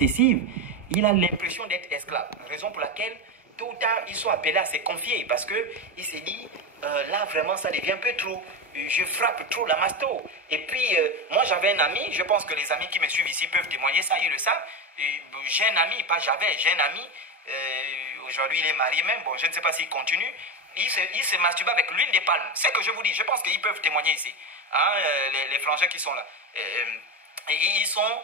excessive, il a l'impression d'être esclave. Raison pour laquelle, tôt ou tard, ils sont appelés à se confier parce qu'il s'est dit, là vraiment ça devient un peu trop, je frappe trop la masto. Et puis, moi j'avais un ami, je pense que les amis qui me suivent ici peuvent témoigner ça, ils le savent. J'ai un ami, pas j'avais, j'ai un ami, aujourd'hui il est marié même, bon je ne sais pas s'il continue, il se masturbe avec l'huile de palme. C'est ce que je vous dis, je pense qu'ils peuvent témoigner ici, hein, les frangins qui sont là. Et ils sont,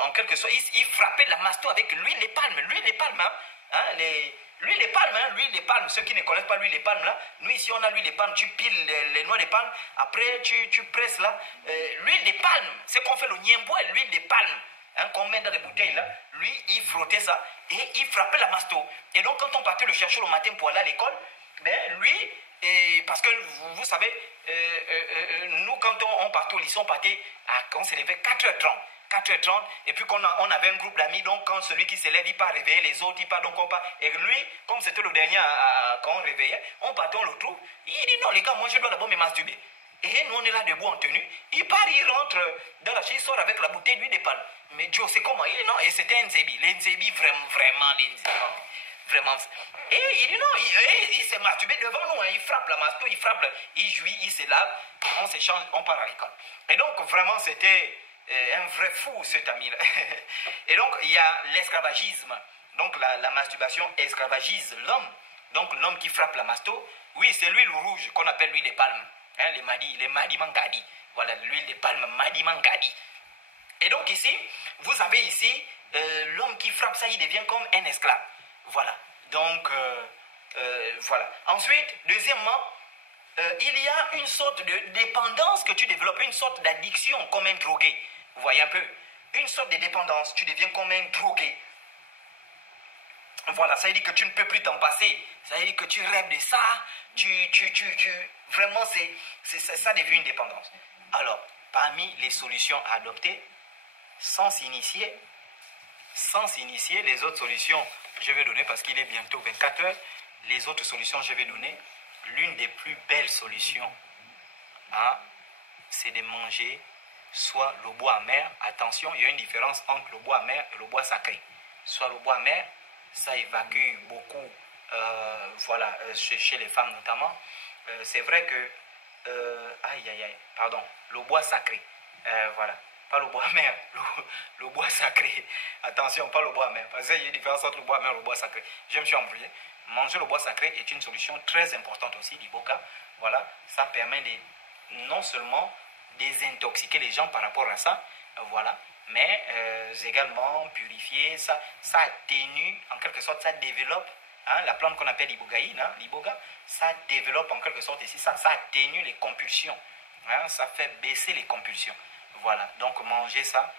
en quelque sorte, ils frappaient la masto avec l'huile de palme, hein, l'huile de palme, hein, l'huile de palme, ceux qui ne connaissent pas l'huile de palme là, nous ici on a l'huile de palme, tu piles les noix de palme, après tu presses là, l'huile de palme, c'est qu'on fait le niembois, l'huile de palme, hein, qu'on met dans les bouteilles là, lui il frottait ça et il frappait la masto. Et donc quand on partait le chercher le matin pour aller à l'école, ben lui, parce que vous savez, nous quand on partait au lycée, on se levait 4h30. 4h30, et puis on avait un groupe d'amis, donc quand celui qui se lève, il part réveiller les autres, il part, donc on part. Et lui, comme c'était le dernier quand on réveillait, on partait, on le trouve, il dit non les gars, moi je dois d'abord me masturber. Et nous on est là debout en tenue, il part, il rentre dans la chambre, il sort avec la bouteille d'huile de palme. Mais Joe, c'est comment? Il dit non, et c'était un Nzebi, les Nzebi vraiment les Nzebi. Vraiment. Et il dit non, il s'est masturbé devant nous, hein. Il frappe la masto, il frappe, il jouit, il se lave, on s'échange, on part à l'école. Et donc vraiment c'était un vrai fou cet ami-là. Et donc il y a l'esclavagisme. Donc la masturbation esclavagise l'homme. Donc l'homme qui frappe la masto, oui c'est l'huile rouge qu'on appelle l'huile de palme. Hein, les madi mangadi. Voilà l'huile de palme madi mangadi. Et donc ici, vous avez ici l'homme qui frappe ça, il devient comme un esclave. Voilà. Donc voilà. Ensuite, deuxièmement, il y a une sorte de dépendance que tu développes, une sorte d'addiction comme un drogué. Vous voyez un peu? Une sorte de dépendance, tu deviens comme un drogué. Voilà, ça veut dire que tu ne peux plus t'en passer. Ça veut dire que tu rêves de ça. Vraiment, ça devient une dépendance. Alors, parmi les solutions à adopter, sans s'initier, les autres solutions, je vais donner parce qu'il est bientôt 24 heures. Les autres solutions, je vais donner. L'une des plus belles solutions, hein, c'est de manger soit le bois amer. Attention, il y a une différence entre le bois amer et le bois sacré. Soit le bois amer, ça évacue beaucoup, voilà, chez les femmes notamment. C'est vrai que, le bois sacré, voilà. Pas le bois amer, le bois sacré. Attention, pas le bois amer. Parce qu'il y a une différence entre le bois amer et le bois sacré. Je me suis embrouillé. Manger le bois sacré est une solution très importante aussi, l'Iboga. Voilà, ça permet de non seulement désintoxiquer les gens par rapport à ça, voilà, mais également purifier, ça atténue, en quelque sorte, ça développe, hein, la plante qu'on appelle l'ibogaïne, hein, l'iboga, ça développe en quelque sorte ici, ça atténue les compulsions, hein, ça fait baisser les compulsions. Voilà, donc manger ça,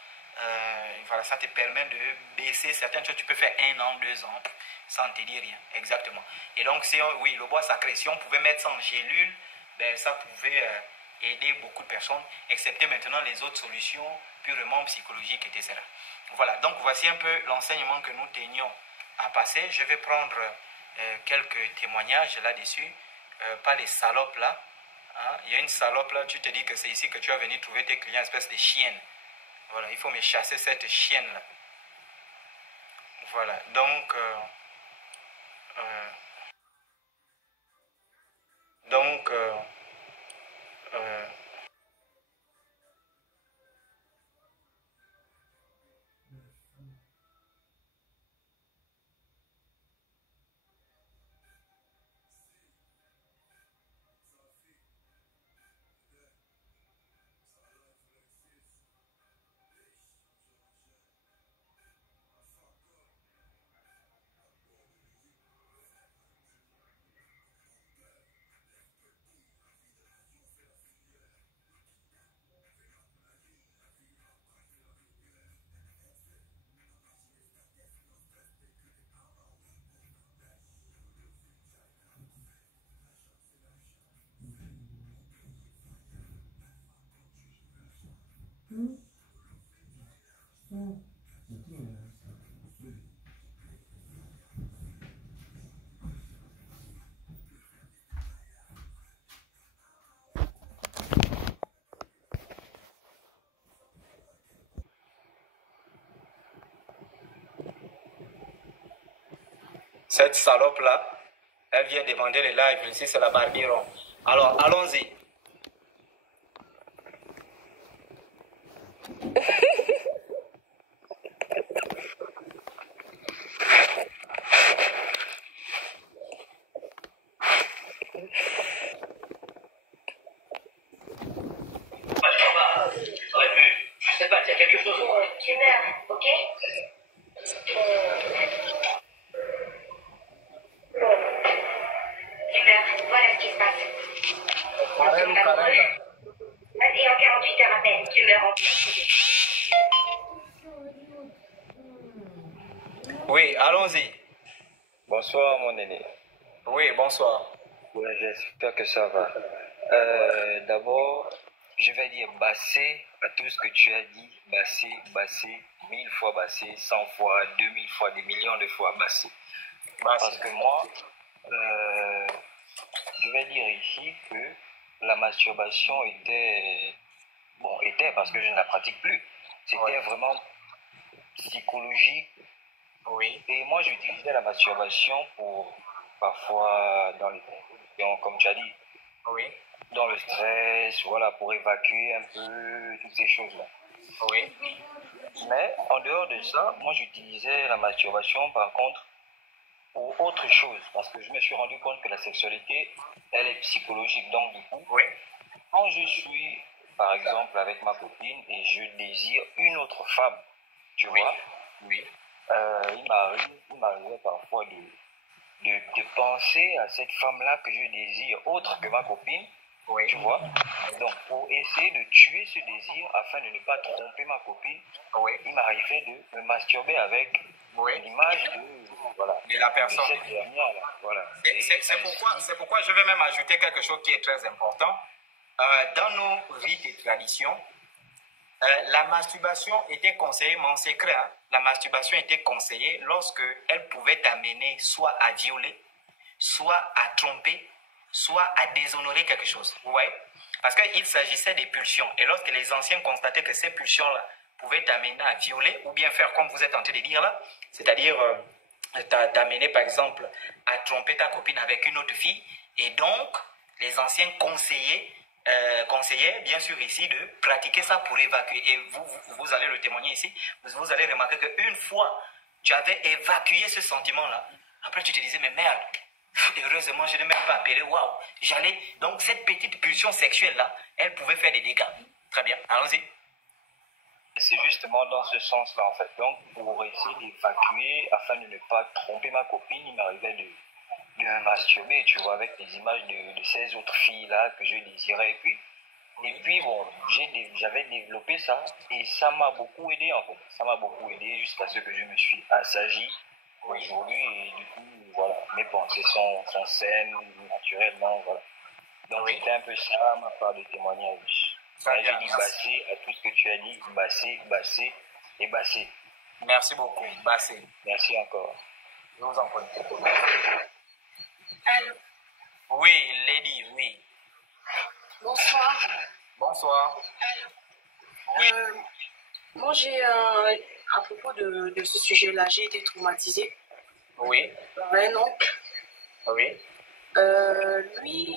voilà, ça te permet de baisser certaines choses. Tu peux faire 1 an, 2 ans, sans te dire rien, exactement. Et donc, oui, le bois sacré, si on pouvait mettre ça en gélule, ben, ça pouvait aider beaucoup de personnes, excepté maintenant les autres solutions purement psychologiques, etc. Voilà, donc voici un peu l'enseignement que nous tenions à passer. Je vais prendre quelques témoignages là-dessus, pas les salopes là. Hein, il y a une salope là, tu te dis que c'est ici que tu vas venir trouver tes clients, espèce de chienne. Voilà, il faut me chasser cette chienne là. Voilà, donc Cette salope-là, elle vient demander les lives. Ici, c'est la Barbiron. Alors, allons-y. Je sais pas, il y a quelque chose. Tu meurs, ok? Tu meurs, voilà ce qui se passe. Vas-y, en 48 heures à peine, tu meurs en Oui, allons-y. Bonsoir mon aîné. Oui, bonsoir. Ouais, j'espère que ça va. D'abord, je vais dire bassé à tout ce que tu as dit. Bassé, bassé, 1000 fois bassé, 100 fois, 2000 fois, des millions de fois bassé. Parce que moi, je vais dire ici que la masturbation était parce que je ne la pratique plus. C'était vraiment psychologique. Oui. Et moi, j'utilisais la masturbation pour parfois comme tu as dit, Oui. dans le stress, voilà, pour évacuer un peu toutes ces choses-là. Oui. Mais en dehors de ça, moi, j'utilisais la masturbation, par contre, pour autre chose, parce que je me suis rendu compte que la sexualité, elle est psychologique. Donc, du coup, Oui. quand je suis, par exemple, avec ma copine et je désire une autre femme, tu vois, Oui. il m'arrivait parfois de penser à cette femme-là que je désire, autre que ma copine, Oui. tu vois. Donc, pour essayer de tuer ce désir, afin de ne pas tromper ma copine, Oui. il m'arrivait de me masturber avec l'image de la personne. de cette dernière-là. Voilà. C'est pourquoi je vais même ajouter quelque chose qui est très important. Dans nos rites et traditions, la masturbation était conseillée, mon secret, hein, la masturbation était conseillée lorsque elle pouvait t'amener soit à violer, soit à tromper, soit à déshonorer quelque chose. Vous voyez? Parce qu'il s'agissait des pulsions. Et lorsque les anciens constataient que ces pulsions-là pouvaient t'amener à violer, ou bien faire comme vous êtes en train de dire là, c'est-à-dire t'amener par exemple à tromper ta copine avec une autre fille, et donc les anciens conseillaient bien sûr ici de pratiquer ça pour évacuer. Et vous allez le témoigner ici, vous allez remarquer qu'une fois tu avais évacué ce sentiment-là, après tu te disais mais merde, heureusement je n'ai même pas appelé, waouh, j'allais, donc cette petite pulsion sexuelle-là, elle pouvait faire des dégâts. Très bien, allons-y. C'est justement dans ce sens-là, en fait. Donc, pour essayer d'évacuer, afin de ne pas tromper ma copine, il m'arrivait de me masturber, tu vois, avec des images de ces autres filles-là que je désirais. Et puis bon, j'avais développé ça, et ça m'a beaucoup aidé, en fait. Ça m'a beaucoup aidé jusqu'à ce que je me suis assagi aujourd'hui, et du coup, voilà, mes pensées sont saines, naturellement, voilà. Donc, c'était un peu ça, ma part de témoignage. J'ai dit bassé à tout ce que tu as dit, bassé, bassé et bassé. Merci beaucoup, bassé. Merci encore. Je vous en prie. Allô? Oui, Lady, oui. Bonsoir. Bonsoir. Moi, à propos de ce sujet-là, j'ai été traumatisée. Oui. Par un oncle. Oui. Lui,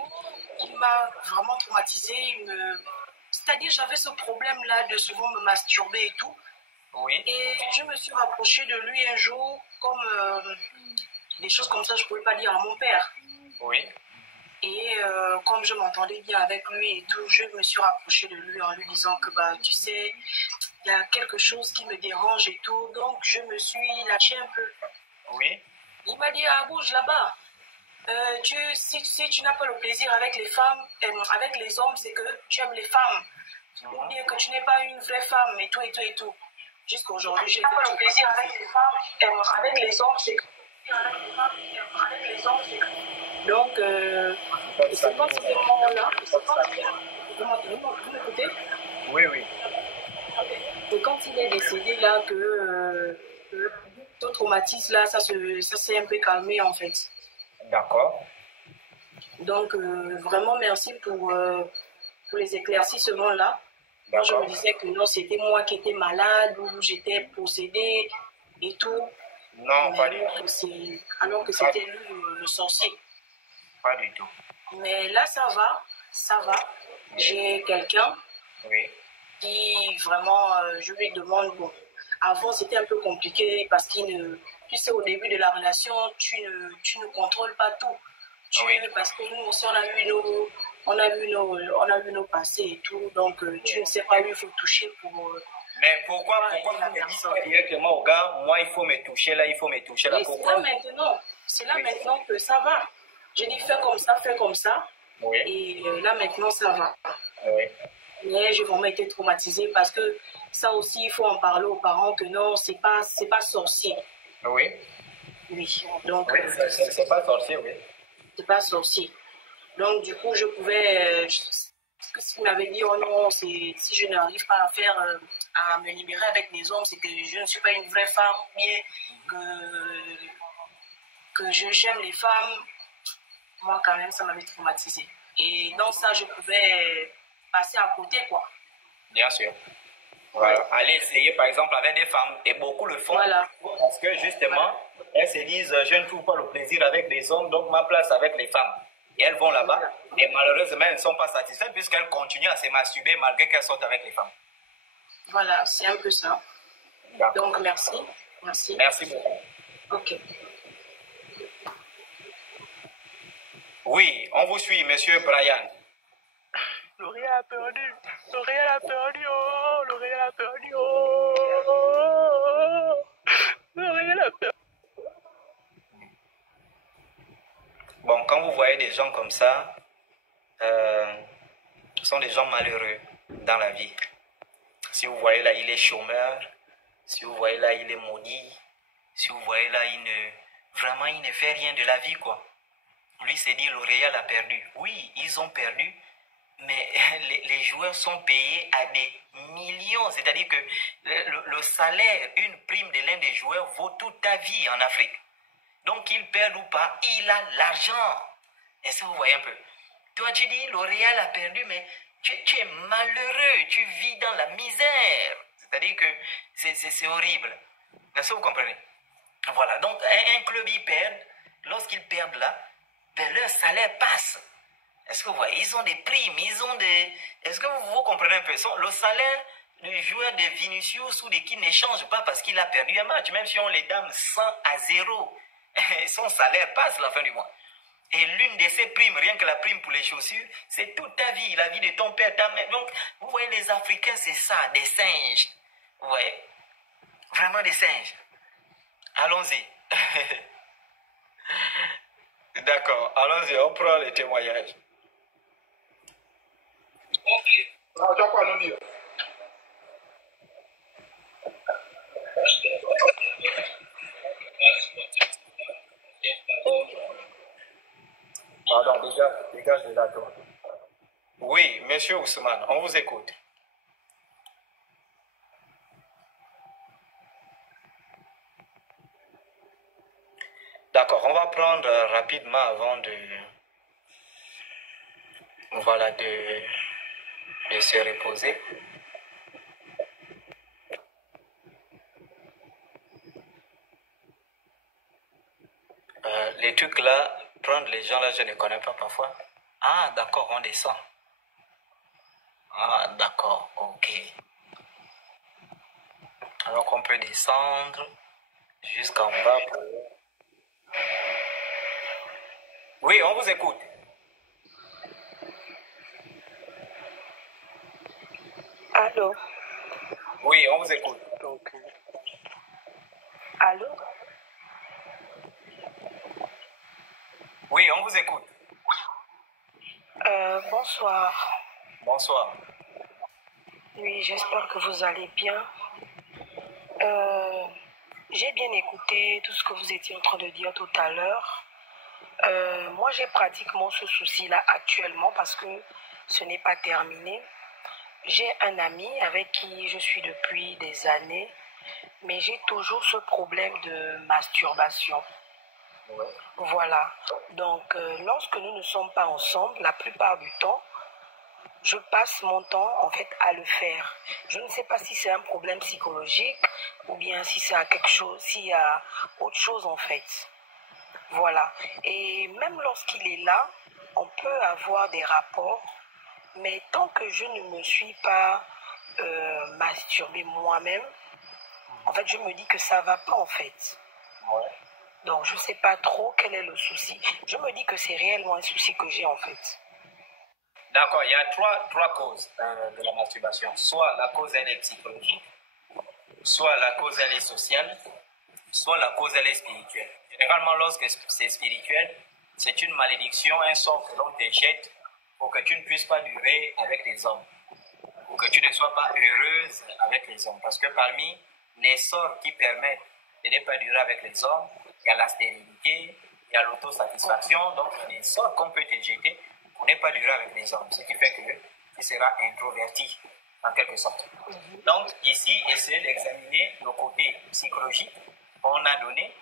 il m'a vraiment traumatisée. C'est-à-dire, j'avais ce problème-là de souvent me masturber et tout. Oui. Et je me suis rapprochée de lui un jour, comme des choses comme ça, je ne pouvais pas dire à mon père. Oui. Et comme je m'entendais bien avec lui et tout, je me suis rapprochée de lui en lui disant que, tu sais, il y a quelque chose qui me dérange et tout. Donc, je me suis lâchée un peu. Oui. Il m'a dit, bouge là-bas. Si tu n'as pas le plaisir avec les femmes, avec les hommes, c'est que tu aimes les femmes. Ou bien que tu n'es pas une vraie femme et tout et tout et tout. Jusqu'à aujourd'hui, j'ai pas le plaisir avec les femmes, avec les hommes, c'est que avec les hommes, c'est que... Donc, c'est pas ce moment-là. Vous m'écoutez? Oui, oui. Et quand il est décédé là, que ce traumatisme là, ça s'est un peu calmé en fait. D'accord. Donc, vraiment merci pour les éclaircissements là. Moi, je me disais que non, c'était moi qui étais malade ou j'étais possédée et tout. Non, Mais pas du tout. alors que Pas, c'était lui le sorcier. pas du tout. Mais là, ça va, ça va. J'ai quelqu'un Oui. qui vraiment, je lui demande, bon, avant c'était un peu compliqué parce qu'il ne, tu sais, au début de la relation, tu ne contrôles pas tout. Oui. Parce que nous aussi, on a vu nos passés et tout, donc tu ne sais pas où il faut toucher pour... Mais pourquoi vous ne dites pas directement au gars, moi il faut me toucher là, il faut me toucher là, Et pourquoi? c'est là Oui. maintenant que ça va. Je dis fais comme ça, Oui. et là maintenant ça va. Oui. Mais j'ai vraiment été traumatisée parce que ça aussi, il faut en parler aux parents que non, c'est pas sorcier. Oui. Oui, donc Oui, c'est pas sorcier, oui. c'est pas sorcier. Donc du coup, je pouvais, ce qu'il m'avait dit, oh non, c'est si je n'arrive pas à faire, à me libérer avec les hommes, c'est que je ne suis pas une vraie femme, bien que j'aime les femmes. Moi, quand même, ça m'avait traumatisée. Et dans ça, je pouvais passer à côté, quoi. Bien sûr. Voilà. Allez essayer par exemple avec des femmes, et beaucoup le font, Voilà. parce que justement, elles se disent, je ne trouve pas le plaisir avec les hommes, donc ma place avec les femmes. Et elles vont là-bas, et malheureusement, elles ne sont pas satisfaites puisqu'elles continuent à se masturber malgré qu'elles sortent avec les femmes. Voilà, c'est un peu ça. Donc, merci. Merci beaucoup. Ok. Oui, on vous suit, monsieur Brian. L'Oréal a perdu. L'Oréal a perdu. Oh, L'Oréal a perdu. Oh, L'Oréal a perdu. Bon, quand vous voyez des gens comme ça, ce sont des gens malheureux dans la vie. Si vous voyez là, il est chômeur. Si vous voyez là, il est maudit. Si vous voyez là, vraiment, il ne fait rien de la vie, quoi. Lui s'est dit, L'Oréal a perdu. Oui, ils ont perdu, mais les joueurs sont payés à des millions. C'est-à-dire que le salaire, une prime de l'un des joueurs vaut toute ta vie en Afrique. Donc, qu'il perde ou pas, il a l'argent. Est-ce que vous voyez un peu? Toi, tu dis, L'Oréal a perdu, mais tu es malheureux, tu vis dans la misère. C'est-à-dire que c'est horrible. Est-ce que vous comprenez? Voilà, donc un club, ils perdent. Lorsqu'ils perdent là, ben, leur salaire passe. Est-ce que vous voyez? Ils ont des primes, ils ont des... Est-ce que vous comprenez un peu? Le salaire du joueur de Vinicius ou de qui ne change pas parce qu'il a perdu un match. Même si on les donne 100-0, son salaire passe à la fin du mois. Et l'une de ces primes, rien que la prime pour les chaussures, c'est toute ta vie, la vie de ton père, ta mère. Donc, vous voyez, les Africains, c'est ça, des singes. Vous voyez? Vraiment des singes. Allons-y. D'accord, allons-y, on prend les témoignages. Pardon, dégage de la droite. Oui, monsieur Ousmane, on vous écoute. D'accord, on va prendre rapidement avant de se reposer. Les trucs là, prendre les gens là, je ne connais pas parfois. Ah, d'accord, on descend. Ah, d'accord, ok. Alors on peut descendre jusqu'en bas. Oui, on vous écoute. Allô? Oui, on vous écoute. Allô? Oui, on vous écoute. Bonsoir. Bonsoir. Oui, j'espère que vous allez bien. J'ai bien écouté tout ce que vous étiez en train de dire tout à l'heure. Moi, j'ai pratiquement ce souci-là actuellement parce que ce n'est pas terminé. J'ai un ami avec qui je suis depuis des années, mais j'ai toujours ce problème de masturbation. Ouais. Voilà. Donc, lorsque nous ne sommes pas ensemble, la plupart du temps, je passe mon temps en fait à le faire. Je ne sais pas si c'est un problème psychologique ou bien si c'est quelque chose, s'il y a autre chose en fait. Voilà. Et même lorsqu'il est là, on peut avoir des rapports, mais tant que je ne me suis pas masturbée moi-même, en fait, je me dis que ça va pas en fait. Ouais. Donc, je ne sais pas trop quel est le souci. Je me dis que c'est réellement un souci que j'ai en fait. D'accord, il y a trois causes de la masturbation. Soit la cause, elle est psychologique, soit la cause, elle est sociale, soit la cause, elle est spirituelle. Généralement, lorsque c'est spirituel, c'est une malédiction, un sort que l'on te jette pour que tu ne puisses pas durer avec les hommes, pour que tu ne sois pas heureuse avec les hommes. Parce que parmi les sorts qui permettent de ne pas durer avec les hommes, il y a la stérilité, il y a l'autosatisfaction, donc il y a des sorts qu'on peut te jeter pour ne pas durer avec les hommes, ce qui fait que tu seras introverti en quelque sorte. Donc ici, essayez d'examiner le côté psychologique qu'on a donné,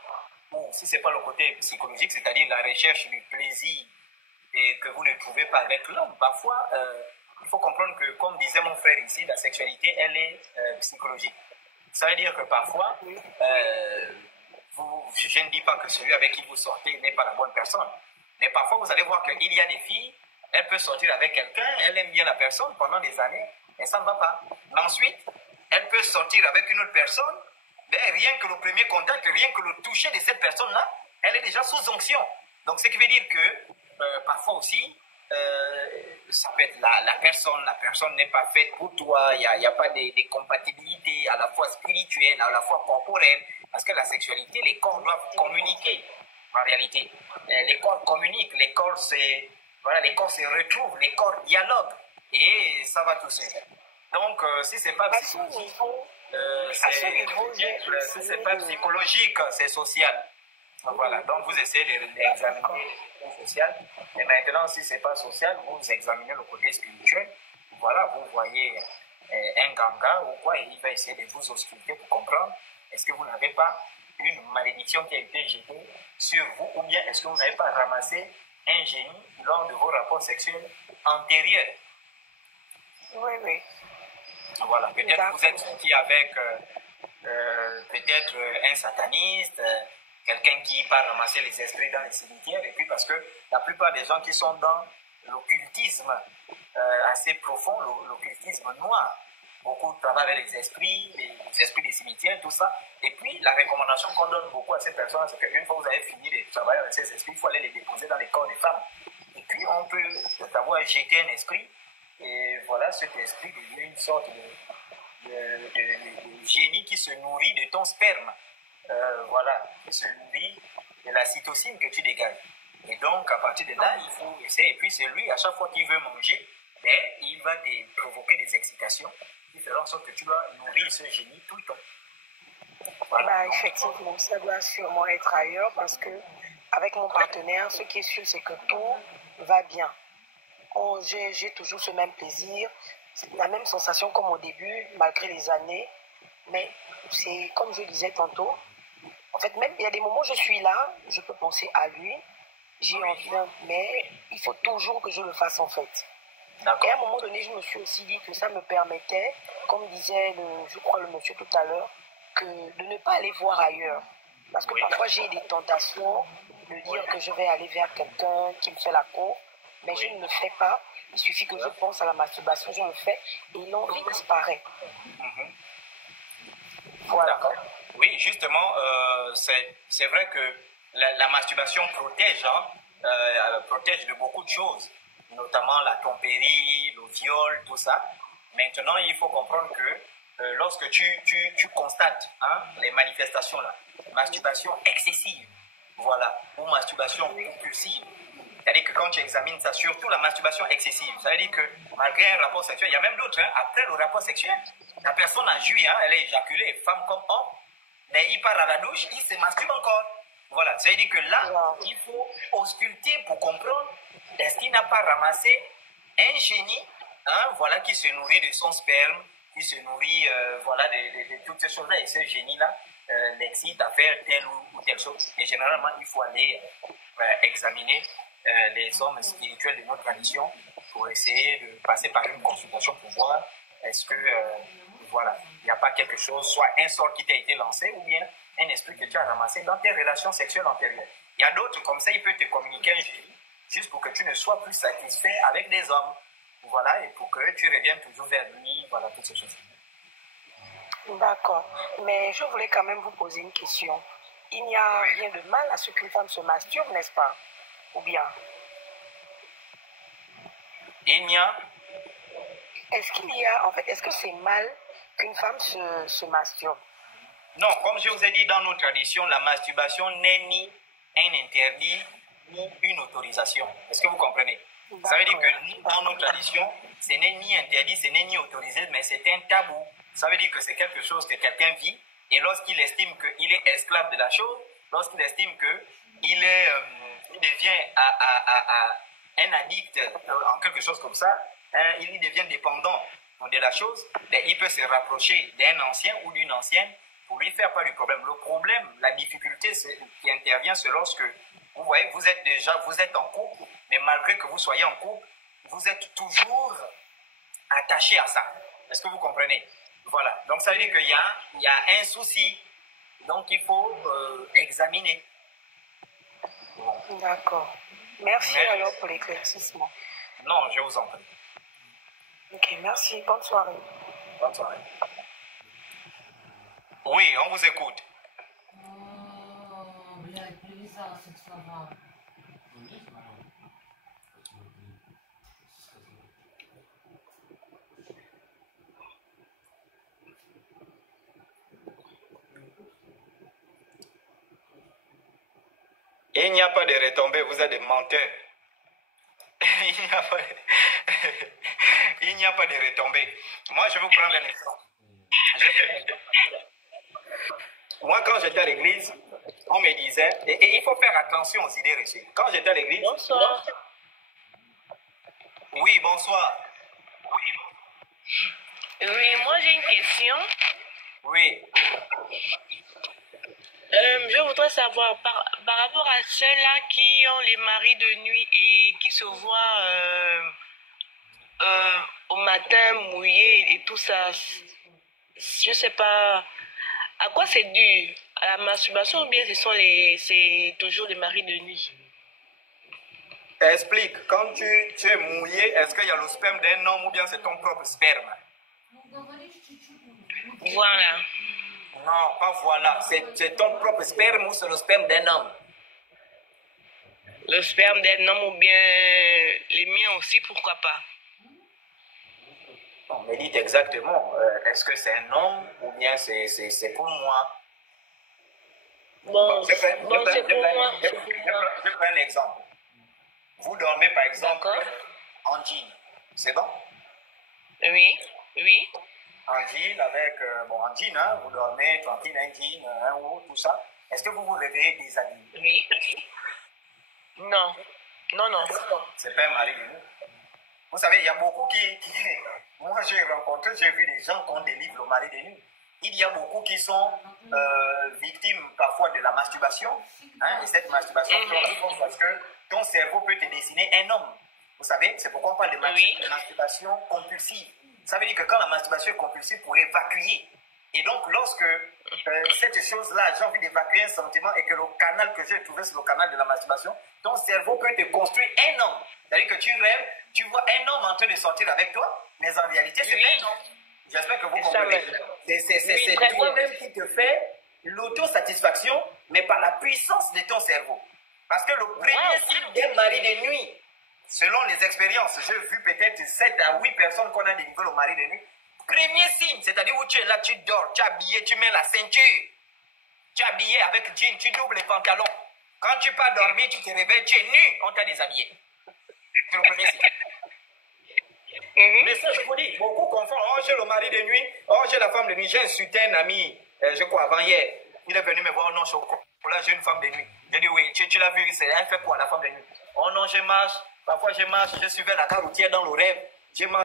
ou si ce n'est pas le côté psychologique, c'est-à-dire la recherche du plaisir et que vous ne trouvez pas avec l'homme. Parfois, il faut comprendre que, comme disait mon frère ici, la sexualité, elle est psychologique. Ça veut dire que parfois, je ne dis pas que celui avec qui vous sortez n'est pas la bonne personne, mais parfois vous allez voir qu'il y a des filles, elles peuvent sortir avec quelqu'un, elle aime bien la personne pendant des années, mais ça ne va pas. Mais ensuite, elle peut sortir avec une autre personne, mais rien que le premier contact, rien que le toucher de cette personne-là, elle est déjà sous onction. Donc, ce qui veut dire que parfois aussi, ça peut être la personne n'est pas faite pour toi, il n'y a pas de compatibilité à la fois spirituelle, à la fois corporelle, parce que la sexualité, les corps doivent communiquer en réalité. Les corps communiquent, les corps se retrouvent, les corps dialoguent, et ça va tout seul. Donc, si ce n'est pas psychologique, c'est pas psychologique, c'est social. Voilà, donc vous essayez d'examiner le social. Et maintenant, si ce n'est pas social, vous examinez le côté spirituel. Voilà, vous voyez un ganga ou quoi, et il va essayer de vous ausculter pour comprendre est-ce que vous n'avez pas une malédiction qui a été jetée sur vous, ou bien est-ce que vous n'avez pas ramassé un génie lors de vos rapports sexuels antérieurs. Oui. Voilà, peut-être vous êtes sorti avec peut-être un sataniste, quelqu'un qui part ramasser les esprits dans les cimetières, et puis parce que la plupart des gens qui sont dans l'occultisme assez profond, l'occultisme noir, beaucoup travaillent avec les esprits des cimetières, tout ça. Et puis la recommandation qu'on donne beaucoup à ces personnes, c'est qu'une fois que vous avez fini de travailler avec ces esprits, il faut aller les déposer dans les corps des femmes. Et puis on peut avoir jeté un esprit, et voilà, cet esprit devient une sorte de génie qui se nourrit de ton sperme. Voilà, qui se nourrit de la cytocine que tu dégages. Et donc, à partir de là, il faut essayer. Et puis, c'est lui, à chaque fois qu'il veut manger, il va te provoquer des excitations qui feront en sorte que tu vas nourrir ce génie tout le temps. Voilà. Effectivement, ça doit sûrement être ailleurs parce que, avec mon partenaire, ce qui est sûr, c'est que tout va bien. J'ai toujours ce même plaisir, la même sensation comme au début, malgré les années. Mais c'est comme je disais tantôt, en fait, même il y a des moments où je suis là, je peux penser à lui, j'ai envie, mais il faut toujours que je le fasse en fait. Et à un moment donné, je me suis aussi dit que ça me permettait, comme disait, je crois, le monsieur tout à l'heure, de ne pas aller voir ailleurs. Parce que parfois, j'ai des tentations de dire que je vais aller vers quelqu'un qui me fait la cour, mais je ne le fais pas. Il suffit que je pense à la masturbation, je le fais, et l'envie disparaît. Voilà. D'accord. Oui, justement, c'est vrai que la masturbation protège, protège de beaucoup de choses, notamment la tromperie, le viol, tout ça. Maintenant, il faut comprendre que lorsque tu constates les manifestations là, masturbation excessive, voilà, ou masturbation compulsive, c'est-à-dire que quand tu examines ça, surtout la masturbation excessive, ça veut dire que malgré un rapport sexuel, il y a même d'autres, après le rapport sexuel, la personne a joui, elle est éjaculée, femme comme homme, mais il part à la douche, il se masturbe encore. Voilà, ça veut dire que là, il faut ausculter pour comprendre est-ce qu'il n'a pas ramassé un génie, voilà, qui se nourrit de son sperme, qui se nourrit voilà, de toutes ces choses-là, et ce génie-là l'excite à faire telle ou telle chose. Et généralement, il faut aller examiner les hommes spirituels de notre tradition pour essayer de passer par une consultation pour voir est-ce que, voilà, il n'y a pas quelque chose, soit un sort qui t'a été lancé ou bien un esprit que tu as ramassé dans tes relations sexuelles antérieures. Il y a d'autres comme ça, il peut te communiquer un génie juste pour que tu ne sois plus satisfait avec des hommes. Voilà, et pour que tu reviennes toujours vers lui, voilà, toutes ces choses. D'accord. Mais je voulais quand même vous poser une question. Il n'y a rien de mal à ce qu'une femme se masturbe, n'est-ce pas? Ou bien? Il n'y a... Est-ce qu'il y a, en fait, est-ce que c'est mal qu'une femme se masturbe? Non, comme je vous ai dit, dans nos traditions, la masturbation n'est ni un interdit ni une autorisation. Est-ce que vous comprenez? Ça veut dire que nous, dans nos traditions, ce n'est ni interdit, ce n'est ni autorisé, mais c'est un tabou. Ça veut dire que c'est quelque chose que quelqu'un vit, et lorsqu'il estime qu'il est esclave de la chose, lorsqu'il estime qu'il devient un addict en quelque chose comme ça, il devient dépendant de la chose, ben, il peut se rapprocher d'un ancien ou d'une ancienne pour lui faire part du problème. Le problème, la difficulté qui intervient, c'est lorsque, vous voyez, vous êtes en couple, mais malgré que vous soyez en couple, vous êtes toujours attaché à ça. Est-ce que vous comprenez? Voilà. Donc, ça veut dire qu'il y a un souci. Donc, il faut examiner. D'accord. Merci alors pour l'éclaircissement. Non, je vous en prie. Ok, merci. Bonne soirée. Bonne soirée. Oui, on vous écoute. Il n'y a pas de retombées, vous êtes des menteurs. Il n'y a pas de retombées. Moi, je vais vous prendre un exemple. Moi, quand j'étais à l'église, on me disait, et il faut faire attention aux idées reçues. Quand j'étais à l'église... Bonsoir. Oui, bonsoir. Oui, moi j'ai une question. Oui. Je voudrais savoir, par rapport à ceux-là qui ont les maris de nuit et qui se voient au matin mouillés et tout ça, je sais pas à quoi c'est dû, à la masturbation ou bien c'est toujours les maris de nuit? Explique, quand tu es mouillé, est-ce qu'il y a le sperme d'un homme ou bien c'est ton propre sperme? Voilà. Non, pas voilà. C'est ton propre sperme ou c'est le sperme d'un homme? Le sperme d'un homme ou bien les miens aussi, pourquoi pas? On me dit exactement, est-ce que c'est un homme ou bien c'est pour moi? Bon, c'est pour moi. Je prends un exemple. Vous dormez par exemple en jean, c'est bon? Oui, oui. En jean avec, en jean, hein, vous dormez tranquille, un jean, un haut, tout ça. Est-ce que vous vous réveillez déshabillé? Oui. Non. C'est pas un mari de nous. Vous savez, il y a beaucoup qui... Moi, j'ai vu des gens qui délivrent le mari de nuit. Il y a beaucoup qui sont victimes parfois de la masturbation. Hein, et cette masturbation, parce que ton cerveau peut te dessiner un homme. Vous savez, c'est pourquoi on parle de masturbation compulsive. Ça veut dire que quand la masturbation est compulsive, pour évacuer. Et donc, lorsque cette chose-là, j'ai envie d'évacuer un sentiment et que le canal que j'ai trouvé, c'est le canal de la masturbation, ton cerveau peut te construire un homme. C'est-à-dire que tu rêves, tu vois un homme en train de sortir avec toi, mais en réalité, c'est un homme. J'espère que vous comprenez. C'est toi-même qui te fait l'autosatisfaction, mais par la puissance de ton cerveau. Parce que le premier signe d'un mari de nuit, selon les expériences, j'ai vu peut-être 7 à 8 personnes qu'on a délivré au mari de nuit. Premier signe, c'est-à-dire où tu es là, tu dors, tu es habillé, tu mets la ceinture. Tu es habillé avec jean, tu doubles les pantalons. Quand tu pars dormir, tu te réveilles, tu es nu, on t'a déshabillé. C'est le premier signe. Mais ça, je vous dis, beaucoup confondent. Oh, j'ai le mari de nuit, oh, j'ai la femme de nuit. J'ai insulté un ami, je crois, avant-hier. Il est venu me voir, oh non, là, j'ai une femme de nuit. J'ai dit, oui, tu l'as vu, elle fait quoi, la femme de nuit? Oh non, je marche, parfois je marche, je suivais la caroutière dans le rêve. Je marche.